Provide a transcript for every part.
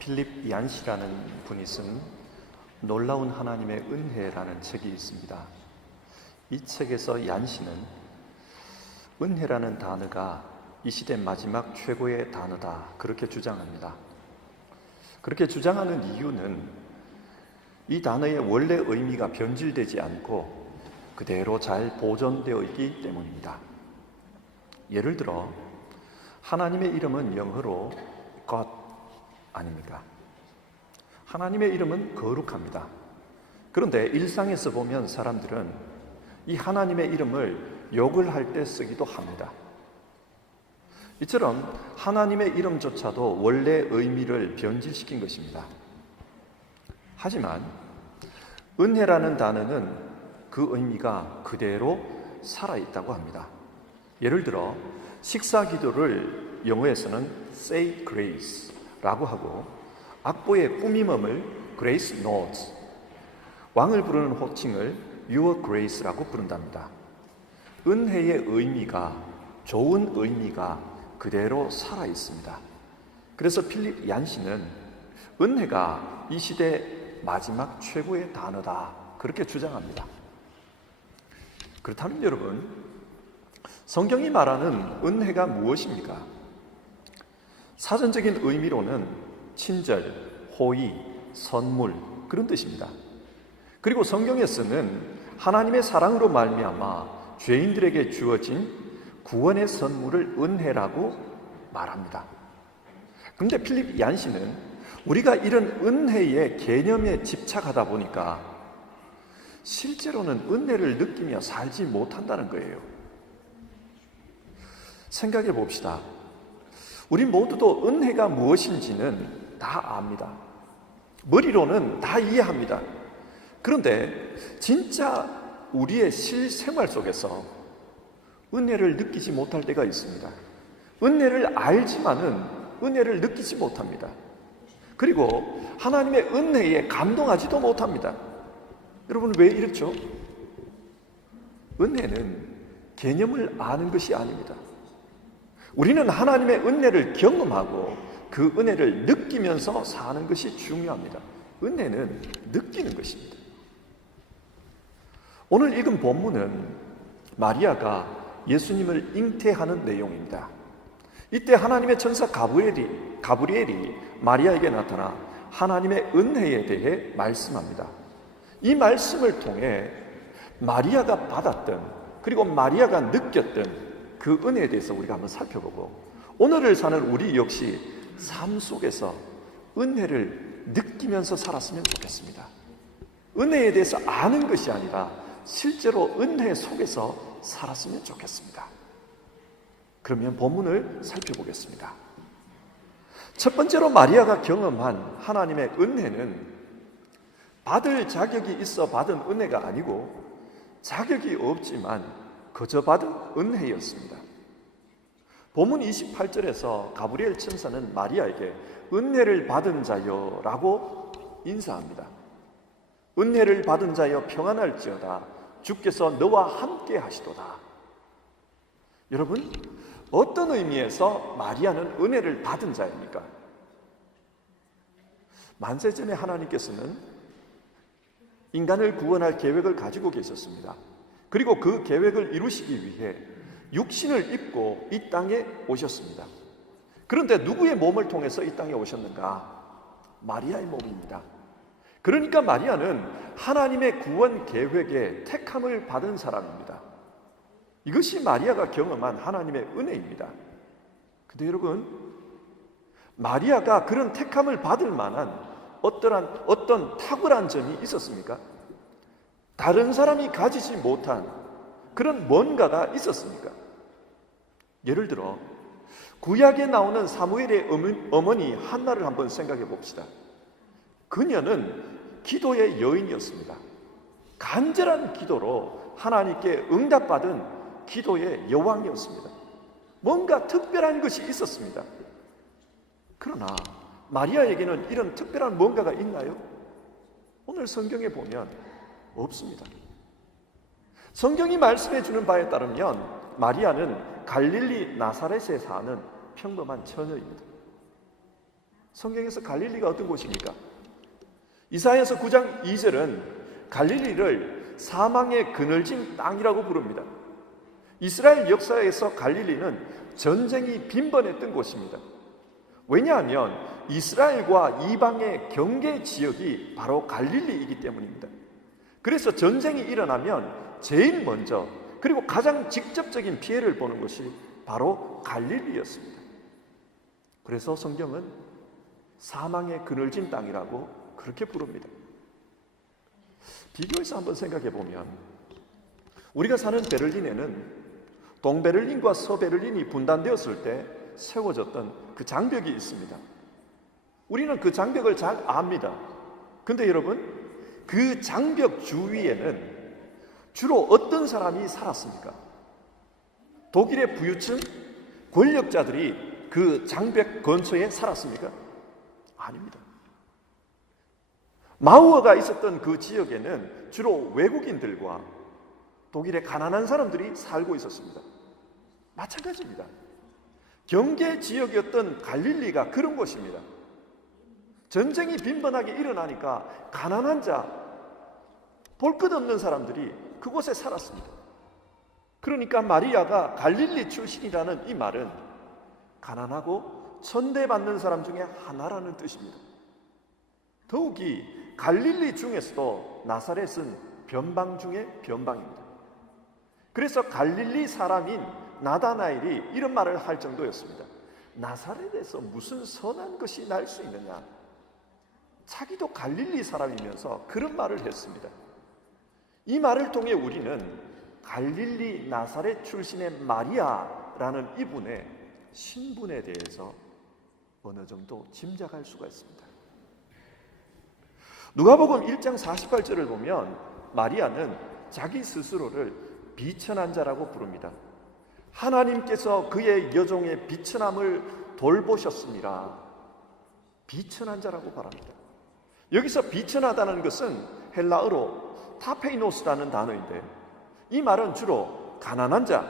필립 얀시라는 분이 쓴 놀라운 하나님의 은혜라는 책이 있습니다. 이 책에서 얀시는 은혜라는 단어가 이 시대 마지막 최고의 단어다, 그렇게 주장합니다. 그렇게 주장하는 이유는 이 단어의 원래 의미가 변질되지 않고 그대로 잘 보존되어 있기 때문입니다. 예를 들어 하나님의 이름은 영어로 God 아닙니까? 하나님의 이름은 거룩합니다. 그런데 일상에서 보면 사람들은 이 하나님의 이름을 욕을 할 때 쓰기도 합니다. 이처럼 하나님의 이름조차도 원래 의미를 변질시킨 것입니다. 하지만 은혜라는 단어는 그 의미가 그대로 살아있다고 합니다. 예를 들어 식사 기도를 영어에서는 say grace라고 하고 악보의 꾸밈음을 grace notes, 왕을 부르는 호칭을 your grace라고 부른답니다. 은혜의 의미가, 좋은 의미가 그대로 살아 있습니다. 그래서 필립 얀시는 은혜가 이 시대 마지막 최고의 단어다, 그렇게 주장합니다. 그렇다면 여러분, 성경이 말하는 은혜가 무엇입니까? 사전적인 의미로는 친절, 호의, 선물, 그런 뜻입니다. 그리고 성경에서는 하나님의 사랑으로 말미암아 죄인들에게 주어진 구원의 선물을 은혜라고 말합니다. 그런데 필립 얀시는 우리가 이런 은혜의 개념에 집착하다 보니까 실제로는 은혜를 느끼며 살지 못한다는 거예요. 생각해 봅시다. 우리 모두도 은혜가 무엇인지는 다 압니다. 머리로는 다 이해합니다. 그런데 진짜 우리의 실생활 속에서 은혜를 느끼지 못할 때가 있습니다. 은혜를 알지만은 은혜를 느끼지 못합니다. 그리고 하나님의 은혜에 감동하지도 못합니다. 여러분, 왜 이렇죠? 은혜는 개념을 아는 것이 아닙니다. 우리는 하나님의 은혜를 경험하고 그 은혜를 느끼면서 사는 것이 중요합니다. 은혜는 느끼는 것입니다. 오늘 읽은 본문은 마리아가 예수님을 잉태하는 내용입니다. 이때 하나님의 천사 가브리엘이 마리아에게 나타나 하나님의 은혜에 대해 말씀합니다. 이 말씀을 통해 마리아가 받았던, 그리고 마리아가 느꼈던 그 은혜에 대해서 우리가 한번 살펴보고, 오늘을 사는 우리 역시 삶 속에서 은혜를 느끼면서 살았으면 좋겠습니다. 은혜에 대해서 아는 것이 아니라 실제로 은혜 속에서 살았으면 좋겠습니다. 그러면 본문을 살펴보겠습니다. 첫 번째로 마리아가 경험한 하나님의 은혜는 받을 자격이 있어 받은 은혜가 아니고 자격이 없지만 거저 받은 은혜였습니다. 본문 28절에서 가브리엘 천사는 마리아에게 은혜를 받은 자여 라고 인사합니다. 은혜를 받은 자여 평안할지어다, 주께서 너와 함께 하시도다. 여러분, 어떤 의미에서 마리아는 은혜를 받은 자입니까? 만세전에 하나님께서는 인간을 구원할 계획을 가지고 계셨습니다. 그리고 그 계획을 이루시기 위해 육신을 입고 이 땅에 오셨습니다. 그런데 누구의 몸을 통해서 이 땅에 오셨는가? 마리아의 몸입니다. 그러니까 마리아는 하나님의 구원 계획에 택함을 받은 사람입니다. 이것이 마리아가 경험한 하나님의 은혜입니다. 근데 여러분, 마리아가 그런 택함을 받을 만한 어떤 탁월한 점이 있었습니까? 다른 사람이 가지지 못한 그런 뭔가가 있었습니까? 예를 들어 구약에 나오는 사무엘의 어머니 한나를 한번 생각해 봅시다. 그녀는 기도의 여인이었습니다. 간절한 기도로 하나님께 응답받은 기도의 여왕이었습니다. 뭔가 특별한 것이 있었습니다. 그러나 마리아에게는 이런 특별한 뭔가가 있나요? 오늘 성경에 보면 없습니다. 성경이 말씀해 주는 바에 따르면 마리아는 갈릴리 나사렛에 사는 평범한 처녀입니다. 성경에서 갈릴리가 어떤 곳입니까? 이사야서 9장 2절은 갈릴리를 사망의 그늘진 땅이라고 부릅니다. 이스라엘 역사에서 갈릴리는 전쟁이 빈번했던 곳입니다. 왜냐하면 이스라엘과 이방의 경계 지역이 바로 갈릴리이기 때문입니다. 그래서 전쟁이 일어나면 제일 먼저 그리고 가장 직접적인 피해를 보는 것이 바로 갈릴리였습니다. 그래서 성경은 사망의 그늘진 땅이라고 그렇게 부릅니다. 비교해서 한번 생각해 보면 우리가 사는 베를린에는 동베를린과 서베를린이 분단되었을 때 세워졌던 그 장벽이 있습니다. 우리는 그 장벽을 잘 압니다. 근데 여러분, 그 장벽 주위에는 주로 어떤 사람이 살았습니까? 독일의 부유층, 권력자들이 그 장벽 근처에 살았습니까? 아닙니다. 마우어가 있었던 그 지역에는 주로 외국인들과 독일의 가난한 사람들이 살고 있었습니다. 마찬가지입니다. 경계 지역이었던 갈릴리가 그런 곳입니다. 전쟁이 빈번하게 일어나니까 가난한 자, 볼 것 없는 사람들이 그곳에 살았습니다. 그러니까 마리아가 갈릴리 출신이라는 이 말은 가난하고 천대받는 사람 중에 하나라는 뜻입니다. 더욱이 갈릴리 중에서도 나사렛은 변방 중에 변방입니다. 그래서 갈릴리 사람인 나다나엘이 이런 말을 할 정도였습니다. 나사렛에서 무슨 선한 것이 날 수 있느냐? 자기도 갈릴리 사람이면서 그런 말을 했습니다. 이 말을 통해 우리는 갈릴리 나사렛 출신의 마리아라는 이분의 신분에 대해서 어느 정도 짐작할 수가 있습니다. 누가복음 1장 48절을 보면 마리아는 자기 스스로를 비천한 자라고 부릅니다. 하나님께서 그의 여종의 비천함을 돌보셨습니다. 비천한 자라고 말합니다. 여기서 비천하다는 것은 헬라어로 타페이노스라는 단어인데 이 말은 주로 가난한 자,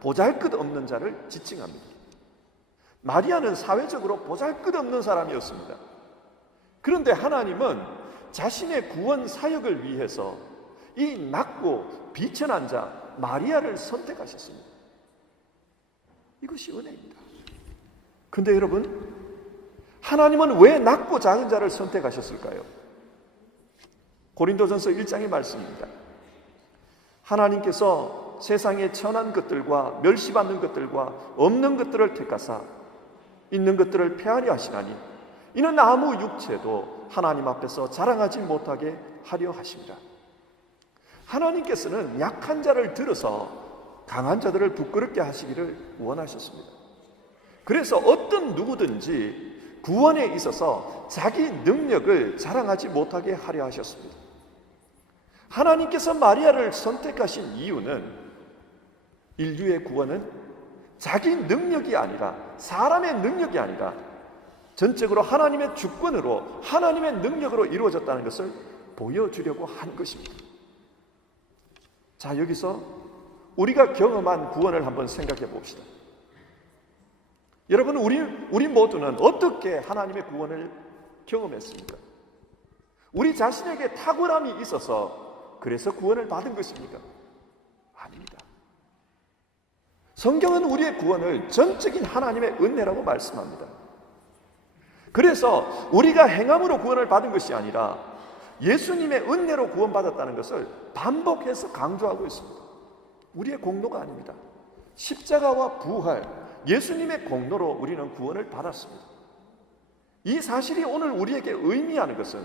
보잘것없는 자를 지칭합니다. 마리아는 사회적으로 보잘것없는 사람이었습니다. 그런데 하나님은 자신의 구원 사역을 위해서 이 낮고 비천한 자 마리아를 선택하셨습니다. 이것이 은혜입니다. 근데 여러분, 하나님은 왜 낮고 작은 자를 선택하셨을까요? 고린도전서 1장의 말씀입니다. 하나님께서 세상의 천한 것들과 멸시받는 것들과 없는 것들을 택하사 있는 것들을 폐하려 하시나니 이는 아무 육체도 하나님 앞에서 자랑하지 못하게 하려 하십니다. 하나님께서는 약한 자를 들어서 강한 자들을 부끄럽게 하시기를 원하셨습니다. 그래서 어떤 누구든지 구원에 있어서 자기 능력을 자랑하지 못하게 하려 하셨습니다. 하나님께서 마리아를 선택하신 이유는 인류의 구원은 자기 능력이 아니라 사람의 능력이 아니라 전적으로 하나님의 주권으로 하나님의 능력으로 이루어졌다는 것을 보여주려고 한 것입니다. 자, 여기서 우리가 경험한 구원을 한번 생각해 봅시다. 여러분, 우리 모두는 어떻게 하나님의 구원을 경험했습니까? 우리 자신에게 탁월함이 있어서 그래서 구원을 받은 것입니까? 아닙니다. 성경은 우리의 구원을 전적인 하나님의 은혜라고 말씀합니다. 그래서 우리가 행함으로 구원을 받은 것이 아니라 예수님의 은혜로 구원받았다는 것을 반복해서 강조하고 있습니다. 우리의 공로가 아닙니다. 십자가와 부활, 예수님의 공로로 우리는 구원을 받았습니다. 이 사실이 오늘 우리에게 의미하는 것은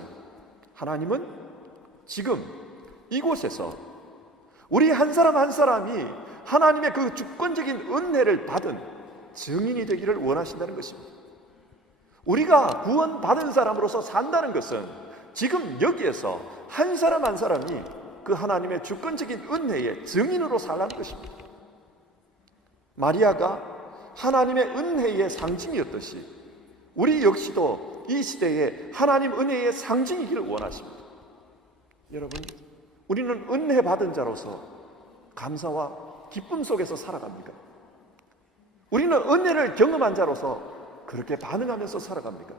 하나님은 지금 이곳에서 우리 한 사람 한 사람이 하나님의 그 주권적인 은혜를 받은 증인이 되기를 원하신다는 것입니다. 우리가 구원받은 사람으로서 산다는 것은 지금 여기에서 한 사람 한 사람이 그 하나님의 주권적인 은혜의 증인으로 살라는 것입니다. 마리아가 하나님의 은혜의 상징이었듯이 우리 역시도 이 시대에 하나님 은혜의 상징이기를 원하십니다. 여러분, 우리는 은혜 받은 자로서 감사와 기쁨 속에서 살아갑니까? 우리는 은혜를 경험한 자로서 그렇게 반응하면서 살아갑니까?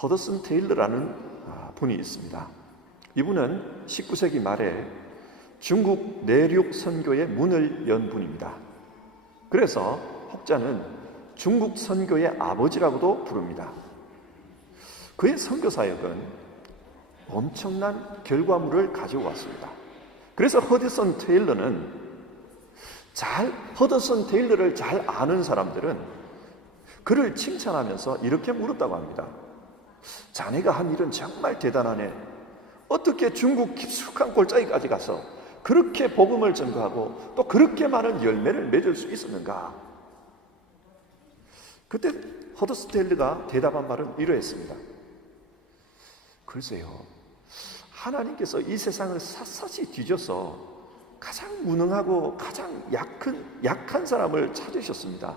허더슨 테일러라는 분이 있습니다. 이분은 19세기 말에 중국 내륙 선교의 문을 연 분입니다. 그래서 혹자는 중국 선교의 아버지라고도 부릅니다. 그의 선교 사역은 엄청난 결과물을 가져왔습니다. 그래서 허더슨 테일러를 잘 아는 사람들은 그를 칭찬하면서 이렇게 물었다고 합니다. 자네가 한 일은 정말 대단하네. 어떻게 중국 깊숙한 골짜기까지 가서 그렇게 복음을 전거하고 또 그렇게 많은 열매를 맺을 수 있었는가? 그때 허더슨 테일러가 대답한 말은 이러했습니다. 글쎄요, 하나님께서 이 세상을 샅샅이 뒤져서 가장 무능하고 가장 약한 사람을 찾으셨습니다.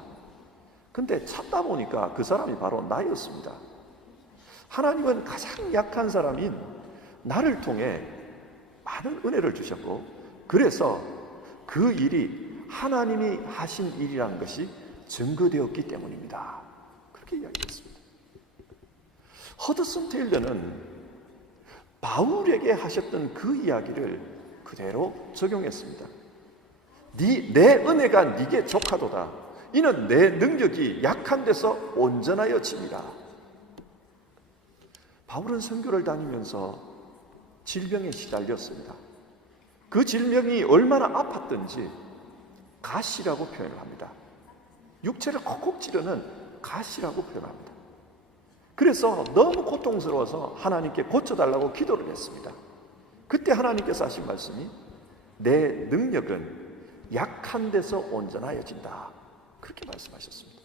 근데 찾다 보니까 그 사람이 바로 나였습니다. 하나님은 가장 약한 사람인 나를 통해 많은 은혜를 주셨고, 그래서 그 일이 하나님이 하신 일이라는 것이 증거되었기 때문입니다. 그렇게 이야기했습니다. 허더슨 테일러는 바울에게 하셨던 그 이야기를 그대로 적용했습니다. 내 은혜가 네게 족하도다. 이는 내 능력이 약한 데서 온전하여 짐이라. 바울은 선교를 다니면서 질병에 시달렸습니다. 그 질병이 얼마나 아팠던지 가시라고 표현을 합니다. 육체를 콕콕 찌르는 가시라고 표현합니다. 그래서 너무 고통스러워서 하나님께 고쳐달라고 기도를 했습니다. 그때 하나님께서 하신 말씀이 내 능력은 약한 데서 온전하여진다. 그렇게 말씀하셨습니다.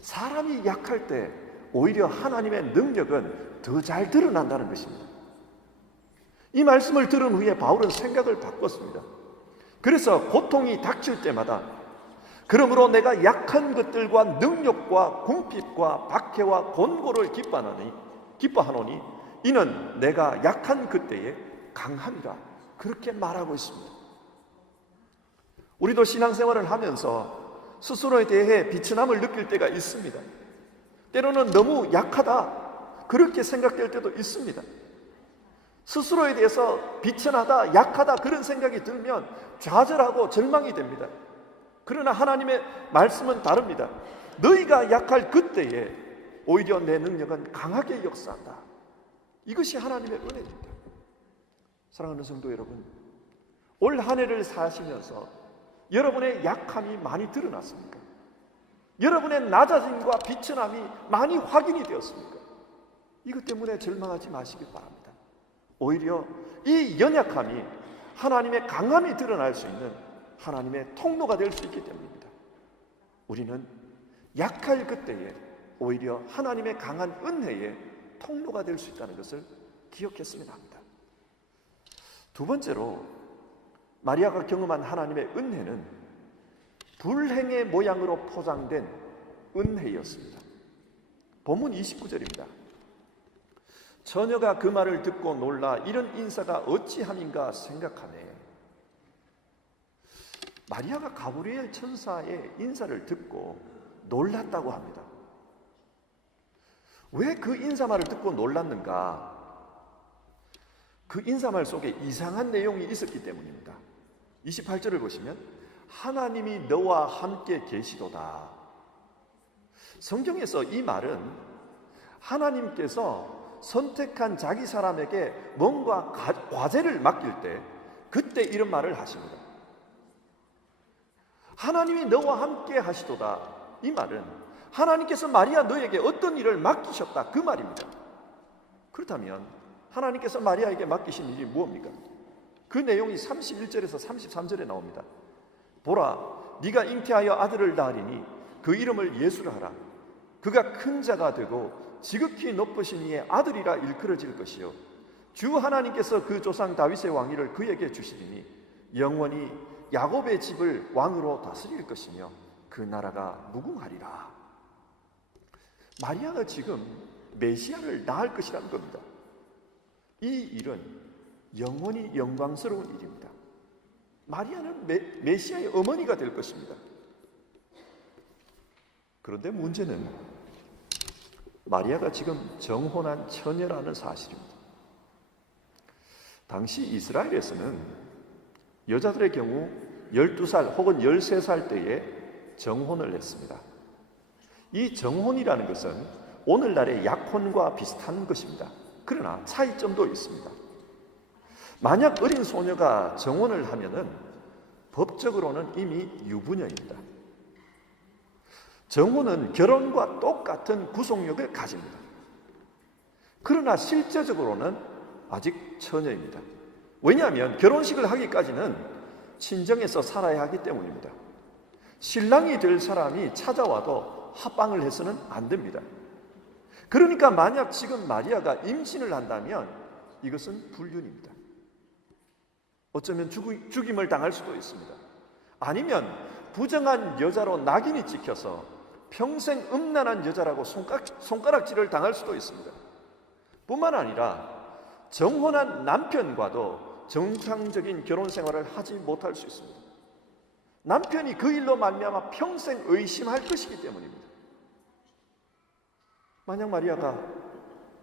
사람이 약할 때 오히려 하나님의 능력은 더 잘 드러난다는 것입니다. 이 말씀을 들은 후에 바울은 생각을 바꿨습니다. 그래서 고통이 닥칠 때마다 그러므로 내가 약한 것들과 능력과 궁핍과 박해와 곤고를 기뻐하노니 이는 내가 약한 그때에 강함이라. 그렇게 말하고 있습니다. 우리도 신앙생활을 하면서 스스로에 대해 비천함을 느낄 때가 있습니다. 때로는 너무 약하다 그렇게 생각될 때도 있습니다. 스스로에 대해서 비천하다, 약하다 그런 생각이 들면 좌절하고 절망이 됩니다. 그러나 하나님의 말씀은 다릅니다. 너희가 약할 그때에 오히려 내 능력은 강하게 역사한다. 이것이 하나님의 은혜입니다. 사랑하는 성도 여러분, 올 한 해를 사시면서 여러분의 약함이 많이 드러났습니까? 여러분의 낮아짐과 비천함이 많이 확인이 되었습니까? 이것 때문에 절망하지 마시길 바랍니다. 오히려 이 연약함이 하나님의 강함이 드러날 수 있는 하나님의 통로가 될 수 있기 때문입니다. 우리는 약할 그때에 오히려 하나님의 강한 은혜의 통로가 될 수 있다는 것을 기억했으면 합니다. 두 번째로 마리아가 경험한 하나님의 은혜는 불행의 모양으로 포장된 은혜였습니다. 본문 29절입니다. 처녀가 그 말을 듣고 놀라 이런 인사가 어찌함인가 생각하네. 마리아가 가브리엘 천사의 인사를 듣고 놀랐다고 합니다. 왜 그 인사말을 듣고 놀랐는가? 그 인사말 속에 이상한 내용이 있었기 때문입니다. 28절을 보시면 하나님이 너와 함께 계시도다. 성경에서 이 말은 하나님께서 선택한 자기 사람에게 뭔가 과제를 맡길 때 그때 이런 말을 하십니다. 하나님이 너와 함께 하시도다. 이 말은 하나님께서 마리아 너에게 어떤 일을 맡기셨다 그 말입니다. 그렇다면 하나님께서 마리아에게 맡기신 일이 무엇입니까? 그 내용이 31절에서 33절에 나옵니다. 보라, 네가 잉태하여 아들을 낳으리니 그 이름을 예수라 하라. 그가 큰 자가 되고 지극히 높으신 이의 아들이라 일컬어질 것이요 주 하나님께서 그 조상 다윗의 왕위를 그에게 주시리니 영원히 야곱의 집을 왕으로 다스릴 것이며 그 나라가 무궁하리라. 마리아가 지금 메시아를 낳을 것이라는 겁니다. 이 일은 영원히 영광스러운 일입니다. 마리아는 메시아의 어머니가 될 것입니다. 그런데 문제는 마리아가 지금 정혼한 처녀라는 사실입니다. 당시 이스라엘에서는 여자들의 경우 12살 혹은 13살 때에 정혼을 했습니다. 이 정혼이라는 것은 오늘날의 약혼과 비슷한 것입니다. 그러나 차이점도 있습니다. 만약 어린 소녀가 정혼을 하면은 법적으로는 이미 유부녀입니다. 정혼은 결혼과 똑같은 구속력을 가집니다. 그러나 실제적으로는 아직 처녀입니다. 왜냐하면 결혼식을 하기까지는 친정에서 살아야 하기 때문입니다. 신랑이 될 사람이 찾아와도 합방을 해서는 안 됩니다. 그러니까 만약 지금 마리아가 임신을 한다면 이것은 불륜입니다. 어쩌면 죽임을 당할 수도 있습니다. 아니면 부정한 여자로 낙인이 찍혀서 평생 음란한 여자라고 손가락질을 당할 수도 있습니다. 뿐만 아니라 정혼한 남편과도 정상적인 결혼 생활을 하지 못할 수 있습니다. 남편이 그 일로 말미암아 평생 의심할 것이기 때문입니다. 만약 마리아가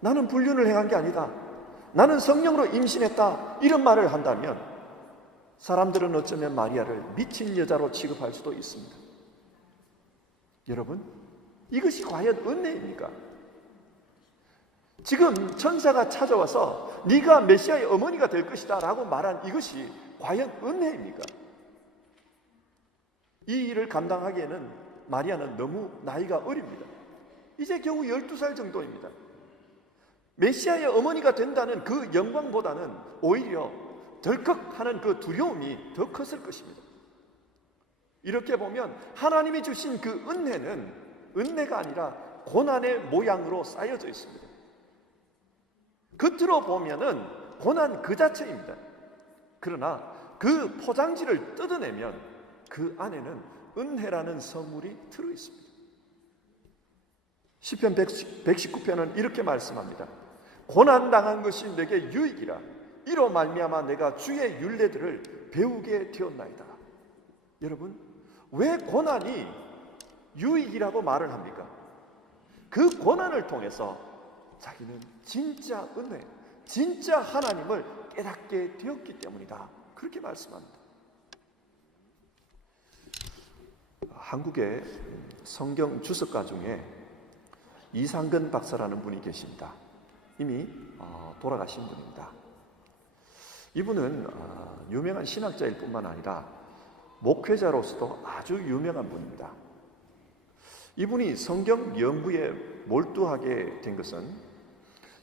나는 불륜을 행한 게 아니다, 나는 성령으로 임신했다, 이런 말을 한다면 사람들은 어쩌면 마리아를 미친 여자로 취급할 수도 있습니다. 여러분, 이것이 과연 은혜입니까? 지금 천사가 찾아와서 네가 메시아의 어머니가 될 것이다 라고 말한 이것이 과연 은혜입니까? 이 일을 감당하기에는 마리아는 너무 나이가 어립니다. 이제 겨우 12살 정도입니다. 메시아의 어머니가 된다는 그 영광보다는 오히려 덜컥하는 그 두려움이 더 컸을 것입니다. 이렇게 보면 하나님이 주신 그 은혜는 은혜가 아니라 고난의 모양으로 쌓여져 있습니다. 겉으로 보면은 고난 그 자체입니다. 그러나 그 포장지를 뜯어내면 그 안에는 은혜라는 선물이 들어 있습니다. 시편 119편은 이렇게 말씀합니다. 고난당한 것이 내게 유익이라. 이로 말미암아 내가 주의 율례들을 배우게 되었나이다. 여러분, 왜 고난이 유익이라고 말을 합니까? 그 고난을 통해서 자기는 진짜 은혜, 진짜 하나님을 깨닫게 되었기 때문이다. 그렇게 말씀합니다. 한국의 성경 주석가 중에 이상근 박사라는 분이 계십니다. 이미 돌아가신 분입니다. 이분은 유명한 신학자일 뿐만 아니라 목회자로서도 아주 유명한 분입니다. 이분이 성경 연구에 몰두하게 된 것은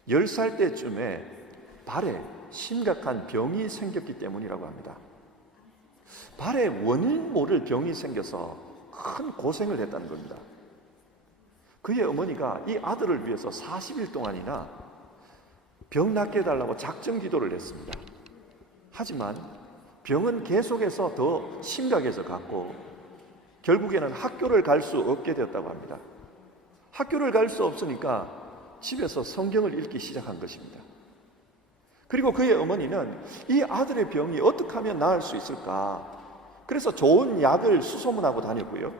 10살 때쯤에 발에 심각한 병이 생겼기 때문이라고 합니다. 발에 원인 모를 병이 생겨서 큰 고생을 했다는 겁니다. 그의 어머니가 이 아들을 위해서 40일 동안이나 병 낫게 해달라고 작정 기도를 했습니다. 하지만 병은 계속해서 더 심각해져 갔고 결국에는 학교를 갈 수 없게 되었다고 합니다. 학교를 갈 수 없으니까 집에서 성경을 읽기 시작한 것입니다. 그리고 그의 어머니는 이 아들의 병이 어떻게 하면 나을 수 있을까? 그래서 좋은 약을 수소문하고 다녔고요.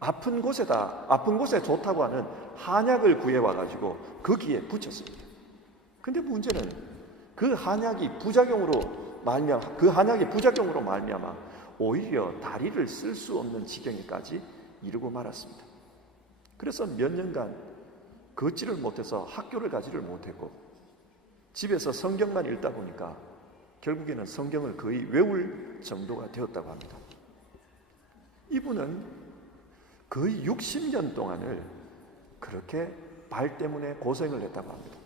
아픈 곳에 좋다고 하는 한약을 구해와가지고 거기에 붙였습니다. 근데 문제는 그 한약이 부작용으로 말미암아 오히려 다리를 쓸 수 없는 지경에까지 이르고 말았습니다. 그래서 몇 년간 걷지를 못해서 학교를 가지를 못했고 집에서 성경만 읽다 보니까 결국에는 성경을 거의 외울 정도가 되었다고 합니다. 이분은 거의 60년 동안을 그렇게 발 때문에 고생을 했다고 합니다.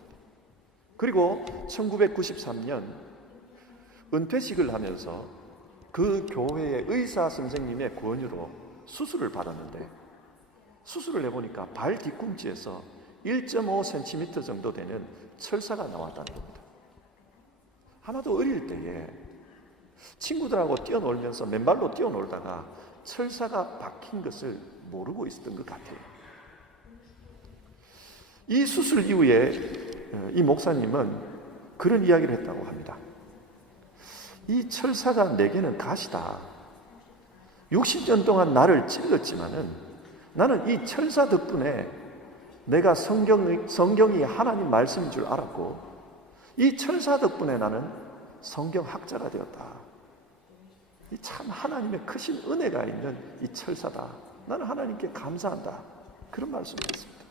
그리고 1993년 은퇴식을 하면서 그 교회의 의사 선생님의 권유로 수술을 받았는데 수술을 해보니까 발 뒤꿈치에서 1.5cm 정도 되는 철사가 나왔다는 겁니다. 아마도 어릴 때에 친구들하고 뛰어놀면서 맨발로 뛰어놀다가 철사가 박힌 것을 모르고 있었던 것 같아요. 이 수술 이후에 이 목사님은 그런 이야기를 했다고 합니다. 이 철사가 내게는 가시다. 60년 동안 나를 찔렀지만은 나는 이 철사 덕분에 내가 성경이 하나님 말씀인 줄 알았고 이 천사 덕분에 나는 성경학자가 되었다. 이 참 하나님의 크신 은혜가 있는 이 철사다. 나는 하나님께 감사한다. 그런 말씀을 했습니다.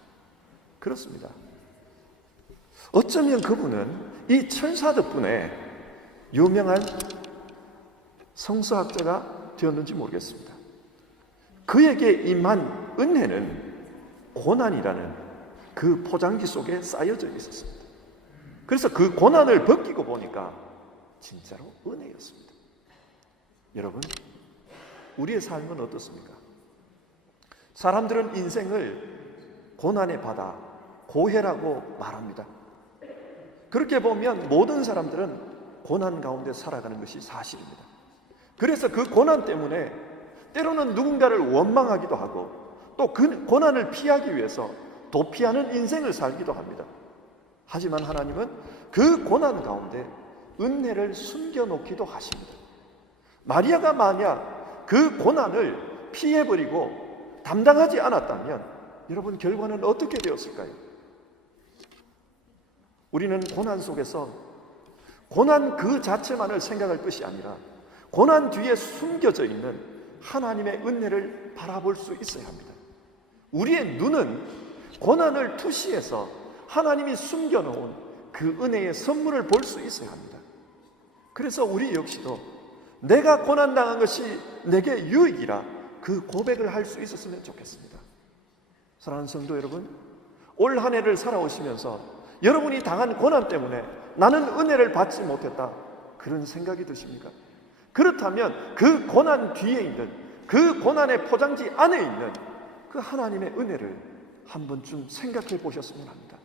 그렇습니다. 어쩌면 그분은 이 천사 덕분에 유명한 성서학자가 되었는지 모르겠습니다. 그에게 임한 은혜는 고난이라는 그 포장지 속에 쌓여져 있었습니다. 그래서 그 고난을 벗기고 보니까 진짜로 은혜였습니다. 여러분, 우리의 삶은 어떻습니까? 사람들은 인생을 고난의 바다, 고해라고 말합니다. 그렇게 보면 모든 사람들은 고난 가운데 살아가는 것이 사실입니다. 그래서 그 고난 때문에 때로는 누군가를 원망하기도 하고 또 그 고난을 피하기 위해서 도피하는 인생을 살기도 합니다. 하지만 하나님은 그 고난 가운데 은혜를 숨겨놓기도 하십니다. 마리아가 만약 그 고난을 피해버리고 담당하지 않았다면 여러분 결과는 어떻게 되었을까요? 우리는 고난 속에서 고난 그 자체만을 생각할 것이 아니라 고난 뒤에 숨겨져 있는 하나님의 은혜를 바라볼 수 있어야 합니다. 우리의 눈은 고난을 투시해서 하나님이 숨겨놓은 그 은혜의 선물을 볼 수 있어야 합니다. 그래서 우리 역시도 내가 고난당한 것이 내게 유익이라 그 고백을 할 수 있었으면 좋겠습니다. 사랑하는 성도 여러분, 올 한 해를 살아오시면서 여러분이 당한 고난 때문에 나는 은혜를 받지 못했다, 그런 생각이 드십니까? 그렇다면 그 고난 뒤에 있는, 그 고난의 포장지 안에 있는 그 하나님의 은혜를 한 번쯤 생각해 보셨으면 합니다.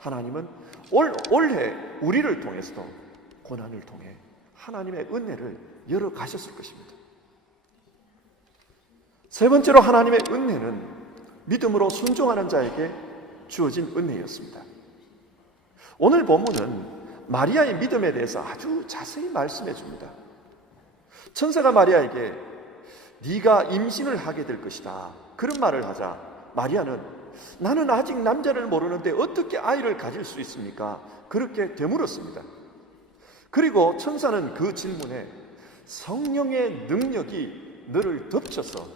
하나님은 올해 우리를 통해서도 고난을 통해 하나님의 은혜를 열어 가셨을 것입니다. 세 번째로 하나님의 은혜는 믿음으로 순종하는 자에게 주어진 은혜였습니다. 오늘 본문은 마리아의 믿음에 대해서 아주 자세히 말씀해 줍니다. 천사가 마리아에게 네가 임신을 하게 될 것이다, 그런 말을 하자 마리아는 나는 아직 남자를 모르는데 어떻게 아이를 가질 수 있습니까? 그렇게 되물었습니다. 그리고 천사는 그 질문에 성령의 능력이 너를 덮쳐서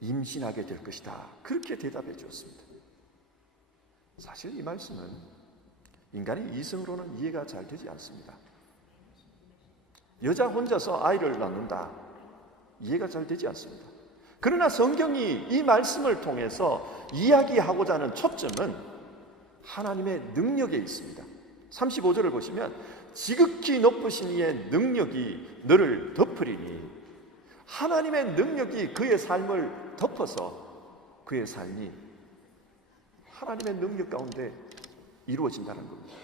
임신하게 될 것이다, 그렇게 대답해 주었습니다. 사실 이 말씀은 인간의 이성으로는 이해가 잘 되지 않습니다. 여자 혼자서 아이를 낳는다, 이해가 잘 되지 않습니다. 그러나 성경이 이 말씀을 통해서 이야기하고자 하는 초점은 하나님의 능력에 있습니다. 35절을 보시면 지극히 높으신 이의 능력이 너를 덮으리니, 하나님의 능력이 그의 삶을 덮어서 그의 삶이 하나님의 능력 가운데 이루어진다는 겁니다.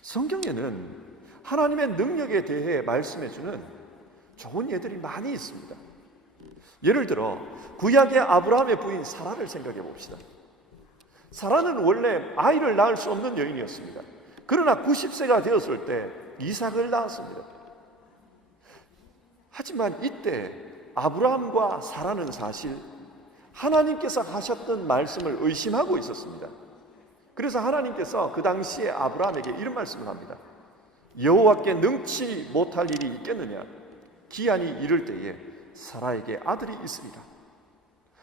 성경에는 하나님의 능력에 대해 말씀해주는 좋은 예들이 많이 있습니다. 예를 들어 구약의 아브라함의 부인 사라를 생각해 봅시다. 사라는 원래 아이를 낳을 수 없는 여인이었습니다. 그러나 90세가 되었을 때 이삭을 낳았습니다. 하지만 이때 아브라함과 사라는 사실 하나님께서 하셨던 말씀을 의심하고 있었습니다. 그래서 하나님께서 그 당시에 아브라함에게 이런 말씀을 합니다. 여호와께 능치 못할 일이 있겠느냐? 기한이 이를 때에 사라에게 아들이 있으리라.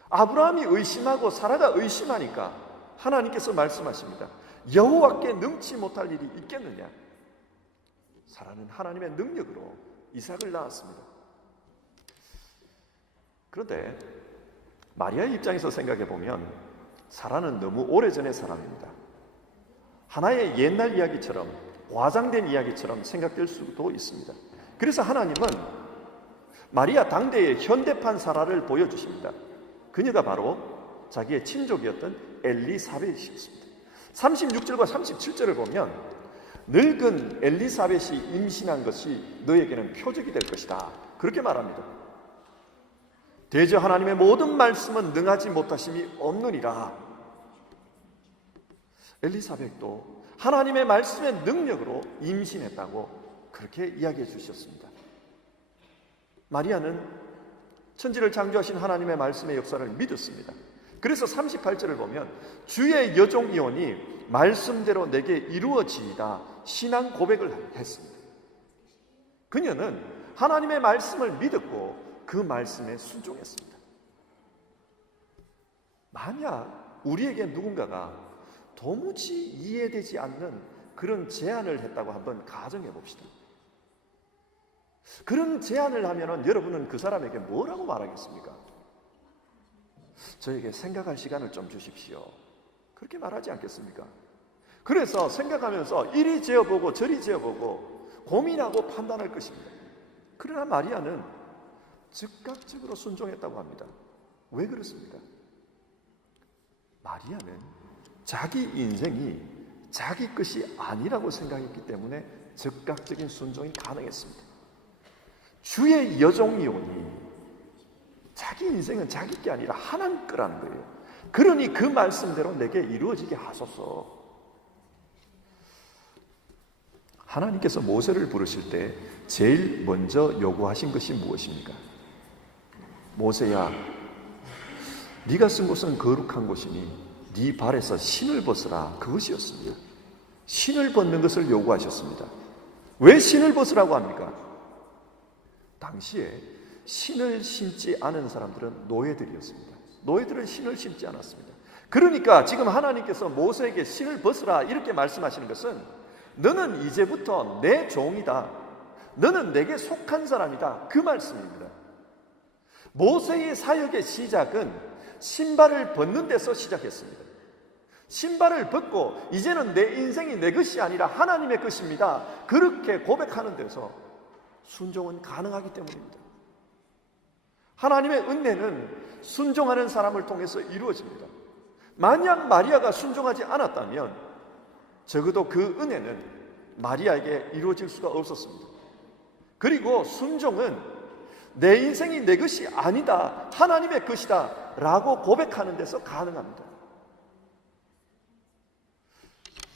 아브라함이 의심하고 사라가 의심하니까 하나님께서 말씀하십니다. 여호와께 능치 못할 일이 있겠느냐? 사라는 하나님의 능력으로 이삭을 낳았습니다. 그런데 마리아의 입장에서 생각해 보면 사라는 너무 오래전의 사람입니다. 하나의 옛날 이야기처럼 과장된 이야기처럼 생각될 수도 있습니다. 그래서 하나님은 마리아 당대의 현대판 사라를 보여주십니다. 그녀가 바로 자기의 친족이었던 엘리사벳이었습니다. 36절과 37절을 보면 늙은 엘리사벳이 임신한 것이 너에게는 표적이 될 것이다, 그렇게 말합니다. 대저 하나님의 모든 말씀은 능하지 못하심이 없느니라. 엘리사벳도 하나님의 말씀의 능력으로 임신했다고 그렇게 이야기해 주셨습니다. 마리아는 천지를 창조하신 하나님의 말씀의 역사를 믿었습니다. 그래서 38절을 보면 주의 여종이오니 말씀대로 내게 이루어지이다 신앙 고백을 했습니다. 그녀는 하나님의 말씀을 믿었고 그 말씀에 순종했습니다. 만약 우리에게 누군가가 도무지 이해되지 않는 그런 제안을 했다고 한번 가정해 봅시다. 그런 제안을 하면은 여러분은 그 사람에게 뭐라고 말하겠습니까? 저에게 생각할 시간을 좀 주십시오. 그렇게 말하지 않겠습니까? 그래서 생각하면서 이리 재어보고 저리 재어보고 고민하고 판단할 것입니다. 그러나 마리아는 즉각적으로 순종했다고 합니다. 왜 그렇습니까? 마리아는 자기 인생이 자기 것이 아니라고 생각했기 때문에 즉각적인 순종이 가능했습니다. 주의 여종이오니 자기 인생은 자기 게 아니라 하나님 거라는 거예요. 그러니 그 말씀대로 내게 이루어지게 하소서. 하나님께서 모세를 부르실 때 제일 먼저 요구하신 것이 무엇입니까? 모세야, 네가 쓴 곳은 거룩한 곳이니 네 발에서 신을 벗으라. 그것이었습니다. 신을 벗는 것을 요구하셨습니다. 왜 신을 벗으라고 합니까? 당시에 신을 신지 않은 사람들은 노예들이었습니다. 노예들은 신을 신지 않았습니다. 그러니까 지금 하나님께서 모세에게 신을 벗으라 이렇게 말씀하시는 것은 너는 이제부터 내 종이다. 너는 내게 속한 사람이다. 그 말씀입니다. 모세의 사역의 시작은 신발을 벗는 데서 시작했습니다. 신발을 벗고 이제는 내 인생이 내 것이 아니라 하나님의 것입니다. 그렇게 고백하는 데서 순종은 가능하기 때문입니다. 하나님의 은혜는 순종하는 사람을 통해서 이루어집니다. 만약 마리아가 순종하지 않았다면 적어도 그 은혜는 마리아에게 이루어질 수가 없었습니다. 그리고 순종은 내 인생이 내 것이 아니다, 하나님의 것이다 라고 고백하는 데서 가능합니다.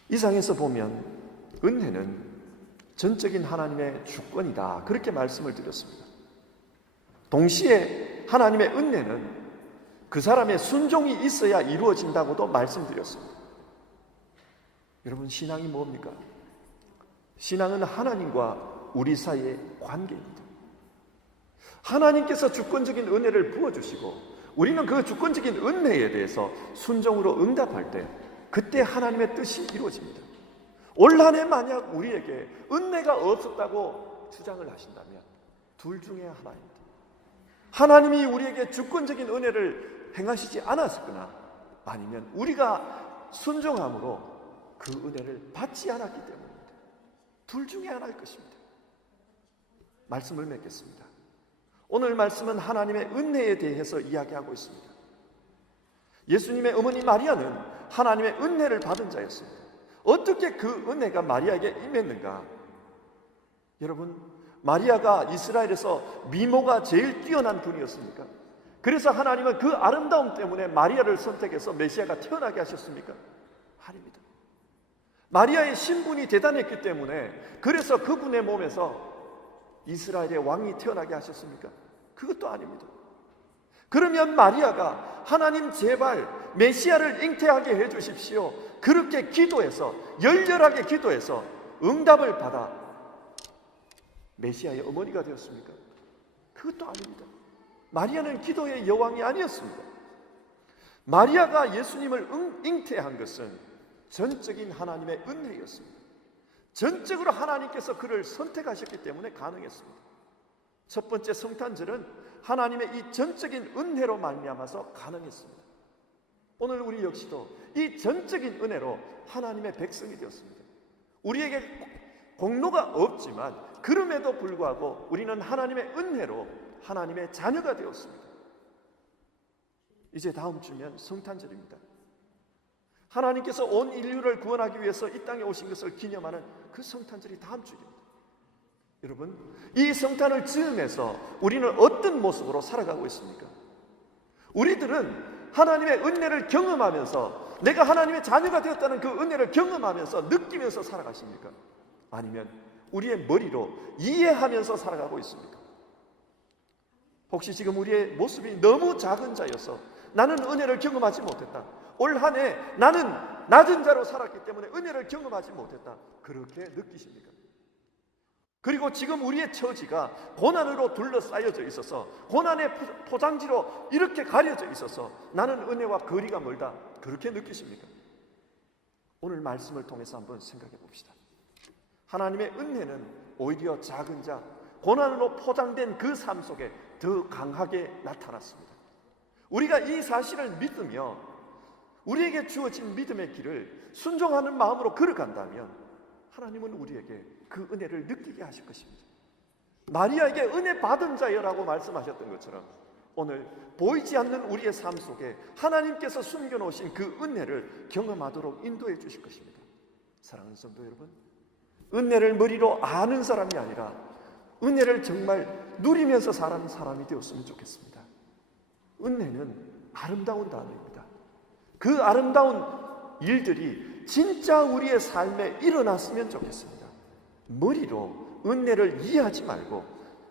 이상에서 보면 은혜는 전적인 하나님의 주권이다, 그렇게 말씀을 드렸습니다. 동시에 하나님의 은혜는 그 사람의 순종이 있어야 이루어진다고도 말씀드렸습니다. 여러분, 신앙이 뭡니까? 신앙은 하나님과 우리 사이의 관계입니다. 하나님께서 주권적인 은혜를 부어주시고 우리는 그 주권적인 은혜에 대해서 순종으로 응답할 때 그때 하나님의 뜻이 이루어집니다. 올 한 해 만약 우리에게 은혜가 없었다고 주장을 하신다면 둘 중에 하나입니다. 하나님이 우리에게 주권적인 은혜를 행하시지 않았거나 아니면 우리가 순종함으로 그 은혜를 받지 않았기 때문입니다. 둘 중에 하나일 것입니다. 말씀을 맺겠습니다. 오늘 말씀은 하나님의 은혜에 대해서 이야기하고 있습니다. 예수님의 어머니 마리아는 하나님의 은혜를 받은 자였습니다. 어떻게 그 은혜가 마리아에게 임했는가? 여러분, 마리아가 이스라엘에서 미모가 제일 뛰어난 분이었습니까? 그래서 하나님은 그 아름다움 때문에 마리아를 선택해서 메시아가 태어나게 하셨습니까? 아닙니다. 마리아의 신분이 대단했기 때문에 그래서 그분의 몸에서 이스라엘의 왕이 태어나게 하셨습니까? 그것도 아닙니다. 그러면 마리아가 하나님 제발 메시아를 잉태하게 해주십시오, 그렇게 기도해서 열렬하게 기도해서 응답을 받아 메시아의 어머니가 되었습니까? 그것도 아닙니다. 마리아는 기도의 여왕이 아니었습니다. 마리아가 예수님을 잉태한 것은 전적인 하나님의 은혜였습니다. 전적으로 하나님께서 그를 선택하셨기 때문에 가능했습니다. 첫 번째 성탄절은 하나님의 이 전적인 은혜로 말미암아서 가능했습니다. 오늘 우리 역시도 이 전적인 은혜로 하나님의 백성이 되었습니다. 우리에게 공로가 없지만 그럼에도 불구하고 우리는 하나님의 은혜로 하나님의 자녀가 되었습니다. 이제 다음 주면 성탄절입니다. 하나님께서 온 인류를 구원하기 위해서 이 땅에 오신 것을 기념하는 그 성탄절이 다음 주입니다. 여러분, 이 성탄을 즈음해서 우리는 어떤 모습으로 살아가고 있습니까? 우리들은 하나님의 은혜를 경험하면서 내가 하나님의 자녀가 되었다는 그 은혜를 경험하면서 느끼면서 살아가십니까? 아니면 우리의 머리로 이해하면서 살아가고 있습니까? 혹시 지금 우리의 모습이 너무 작은 자여서 나는 은혜를 경험하지 못했다. 올 한 해 나는 낮은 자로 살았기 때문에 은혜를 경험하지 못했다. 그렇게 느끼십니까? 그리고 지금 우리의 처지가 고난으로 둘러싸여져 있어서, 고난의 포장지로 이렇게 가려져 있어서 나는 은혜와 거리가 멀다. 그렇게 느끼십니까? 오늘 말씀을 통해서 한번 생각해 봅시다. 하나님의 은혜는 오히려 작은 자, 고난으로 포장된 그 삶 속에 더 강하게 나타났습니다. 우리가 이 사실을 믿으며 우리에게 주어진 믿음의 길을 순종하는 마음으로 걸어간다면 하나님은 우리에게 그 은혜를 느끼게 하실 것입니다. 마리아에게 은혜 받은 자여라고 말씀하셨던 것처럼 오늘 보이지 않는 우리의 삶 속에 하나님께서 숨겨놓으신 그 은혜를 경험하도록 인도해 주실 것입니다. 사랑하는 성도 여러분, 은혜를 머리로 아는 사람이 아니라 은혜를 정말 누리면서 사는 사람이 되었으면 좋겠습니다. 은혜는 아름다운 단어입니다. 그 아름다운 일들이 진짜 우리의 삶에 일어났으면 좋겠습니다. 머리로 은혜를 이해하지 말고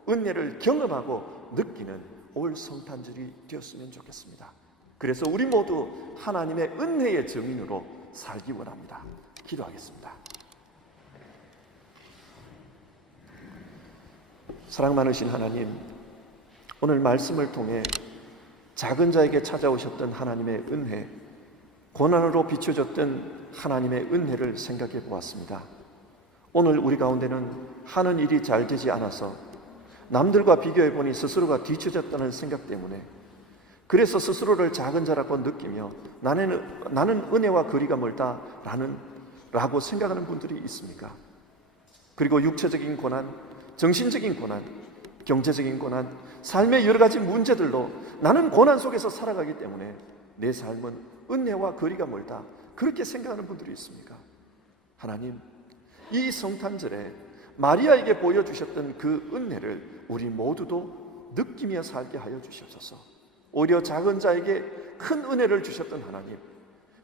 은혜를 경험하고 느끼는 올 성탄절이 되었으면 좋겠습니다. 그래서 우리 모두 하나님의 은혜의 증인으로 살기 원합니다. 기도하겠습니다. 사랑 많으신 하나님, 오늘 말씀을 통해 작은 자에게 찾아오셨던 하나님의 은혜, 고난으로 비춰졌던 하나님의 은혜를 생각해 보았습니다. 오늘 우리 가운데는 하는 일이 잘 되지 않아서 남들과 비교해 보니 스스로가 뒤처졌다는 생각 때문에, 그래서 스스로를 작은 자라고 느끼며 나는 은혜와 거리가 멀다 라고 생각하는 분들이 있습니까? 그리고 육체적인 고난, 정신적인 고난, 경제적인 고난, 삶의 여러 가지 문제들로 나는 고난 속에서 살아가기 때문에 내 삶은 은혜와 거리가 멀다, 그렇게 생각하는 분들이 있습니까? 하나님, 이 성탄절에 마리아에게 보여주셨던 그 은혜를 우리 모두도 느끼며 살게 하여 주시옵소서. 오히려 작은 자에게 큰 은혜를 주셨던 하나님,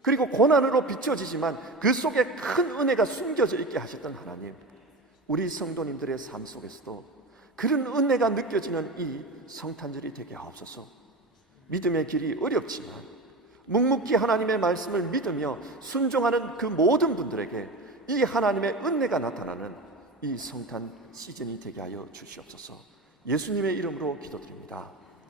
그리고 고난으로 비춰지지만 그 속에 큰 은혜가 숨겨져 있게 하셨던 하나님, 우리 성도님들의 삶 속에서도 그런 은혜가 느껴지는 이 성탄절이 되게 하옵소서. 믿음의 길이 어렵지만 묵묵히 하나님의 말씀을 믿으며 순종하는 그 모든 분들에게 이 하나님의 은혜가 나타나는 이 성탄 시즌이 되게 하여 주시옵소서. 예수님의 이름으로 기도드립니다.